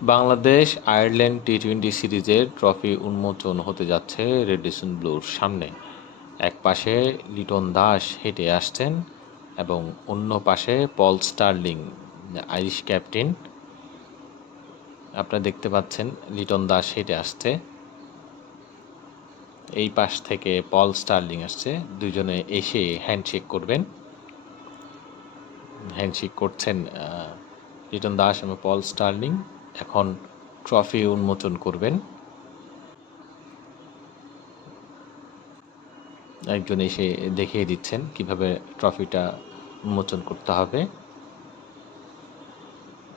Bangladesh Ireland T twenty সিরিজের trophy উন্মোচন হতে যাচ্ছে রেডিসন ব্লুর সামনে। এক পাশে লিটন দাস হেঁটে আসছেন এবং অন্য পাশে পল স্টার্লিং, আইরিশ ক্যাপ্টেন। আপনারা দেখতে পাচ্ছেন লিটন দাস হেঁটে আসছে। এই পাশ থেকে পল স্টার্লিং আসছে। দুজনে এসে হ্যান্ডশেক করবেন। হ্যান্ডশেক করছেন লিটন দাস এবং পল স্টার্লিং। এখন ট্রফি উন্মোচন করবেন। একজন এসে দেখিয়ে দিচ্ছেন কীভাবে ট্রফিটা উন্মোচন করতে হবে।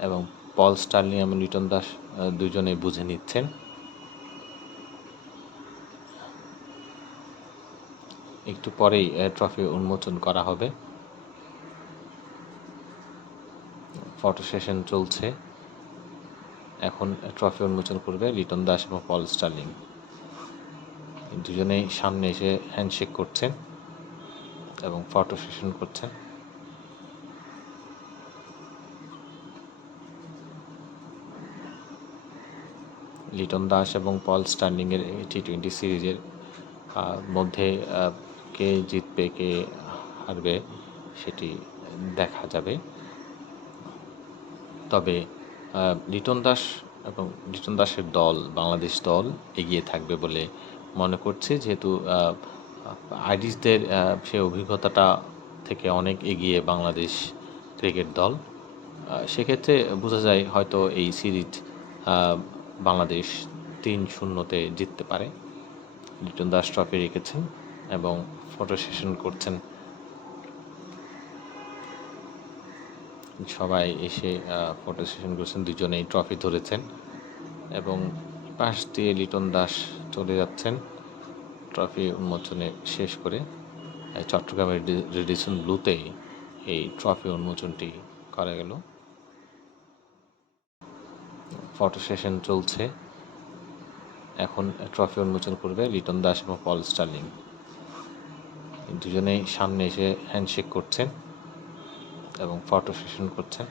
এবং পল স্টার্লিং এবং লিটন দাস দুজনে বুঝে নিচ্ছেন। একটু পরেই ট্রফি উন্মোচন করা হবে। ফটো সেশন চলছে। এখন ট্রফি উন্মোচন করবে লিটন দাস এবং পল স্টার্লিং। দুজনেই সামনে এসে হ্যান্ডশেক করছেন এবং ফটো সেশন করছেন। লিটন দাস এবং পল স্টার্লিংয়ের টি টোয়েন্টি সিরিজের মধ্যে কে জিতবে, কে হারবে সেটি দেখা যাবে। তবে লিটন দাস এবং লিটন দাসের দল বাংলাদেশ দল এগিয়ে থাকবে বলে মনে করছে। যেহেতু আহ, আইরিশদের সে অভিজ্ঞতাটা থেকে অনেক এগিয়ে বাংলাদেশ ক্রিকেট দল। সেক্ষেত্রে বোঝা যায় হয়তো এই সিরিজ বাংলাদেশ তিন শূন্যতে জিততে পারে। লিটন দাস ট্রফি রেখেছেন এবং ফটো সেশন করছেন সবাই এসে ফটো সেশন করছেন, দুজনেই ট্রফি ধরেছেন এবং পাশ দিয়ে লিটন দাস চলে যাচ্ছেন ট্রফি উন্মোচনে শেষ করে। চট্টগ্রামের রেডি- রেডিসন ব্লুতে এই ট্রফি উন্মোচনটি করা গেল। ফটো সেশন চলছে। এখন ট্রফি উন্মোচন করবে লিটন দাস এবং পল স্টার্লিং। দুজনেই সামনে এসে হ্যান্ডশেক করছেন। এবং ফটো সেশন করছেন